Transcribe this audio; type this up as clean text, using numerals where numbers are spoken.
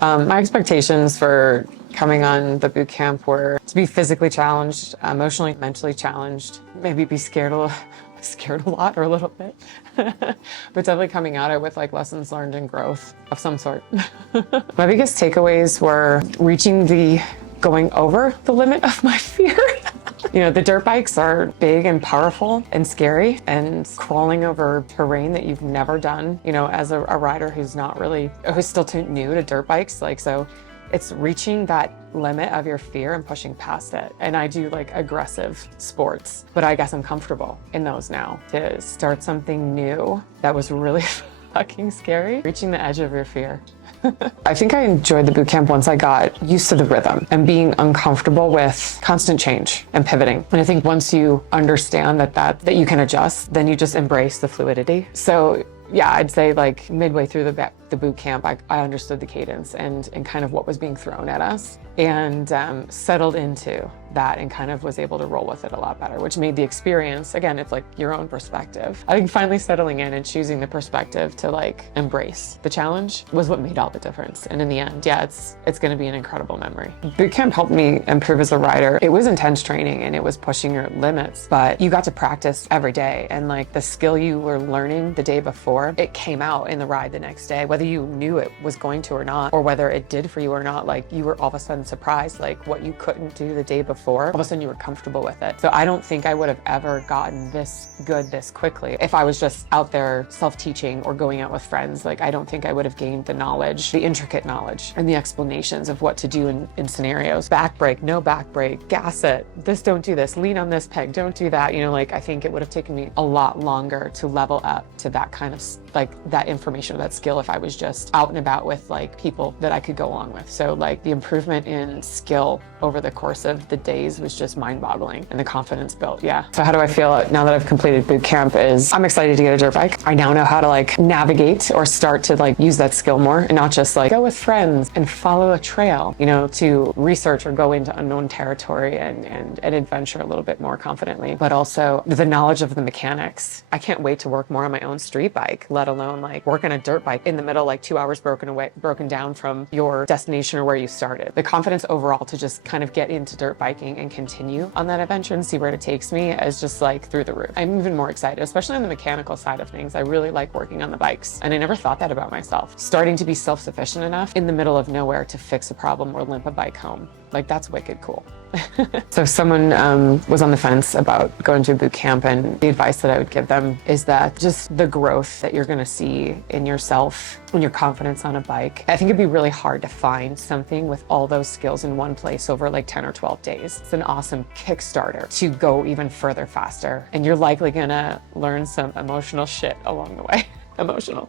My expectations for coming on the boot camp were to be physically challenged, emotionally, mentally challenged, maybe be scared a lot or a little bit, but definitely coming at it with like lessons learned and growth of some sort. My biggest takeaways were going over the limit of my fear. You know, the dirt bikes are big and powerful and scary, and crawling over terrain that you've never done, you know, as a rider who's still too new to dirt bikes, so it's reaching that limit of your fear and pushing past it. And I do like aggressive sports, but I guess I'm comfortable in those now. To start something new that was really fucking scary, reaching the edge of your fear. I think I enjoyed the boot camp once I got used to the rhythm and being uncomfortable with constant change and pivoting. And I think once you understand that you can adjust, then you just embrace the fluidity. So yeah, I'd say like midway through the boot camp, I understood the cadence and kind of what was being thrown at us, and settled into that and kind of was able to roll with it a lot better, which made the experience, again, it's like your own perspective. I think finally settling in and choosing the perspective to like embrace the challenge was what made all the difference. And in the end, yeah, it's going to be an incredible memory. Boot camp helped me improve as a rider. It was intense training and it was pushing your limits, but you got to practice every day, and like the skill you were learning the day before, it came out in the ride the next day, whether you knew it was going to or not, or whether it did for you or not. Like you were all of a sudden surprised, like what you couldn't do the day before, all of a sudden you were comfortable with it. So I don't think I would have ever gotten this good this quickly if I was just out there self-teaching or going out with friends. Like I don't think I would have gained the knowledge, the intricate knowledge and the explanations of what to do in scenarios. Back brake, no back brake, gas it, this, don't do this, lean on this peg, don't do that. You know, like I think it would have taken me a lot longer to level up to that kind of like that information or that skill if I was just out and about with like people that I could go along with. So like the improvement in skill over the course of the days was just mind-boggling, and the confidence built. Yeah. So how do I feel now that I've completed boot camp is I'm excited to get a dirt bike. I now know how to like navigate or start to like use that skill more, and not just like go with friends and follow a trail, you know, to research or go into unknown territory and adventure a little bit more confidently, but also the knowledge of the mechanics. I can't wait to work more on my own street bike, let alone like work on a dirt bike in the middle, like 2 hours broken down from your destination or where you started. The confidence overall to just kind of get into dirt biking and continue on that adventure and see where it takes me is just like through the roof. I'm even more excited, especially on the mechanical side of things. I really like working on the bikes, and I never thought that about myself. Starting to be self-sufficient enough in the middle of nowhere to fix a problem or limp a bike home. Like that's wicked cool. So if someone was on the fence about going to a boot camp, and the advice that I would give them is that just the growth that you're going to see in yourself and your confidence on a bike. I think it'd be really hard to find something with all those skills in one place over like 10 or 12 days. It's an awesome Kickstarter to go even further faster, and you're likely going to learn some emotional shit along the way. Emotional.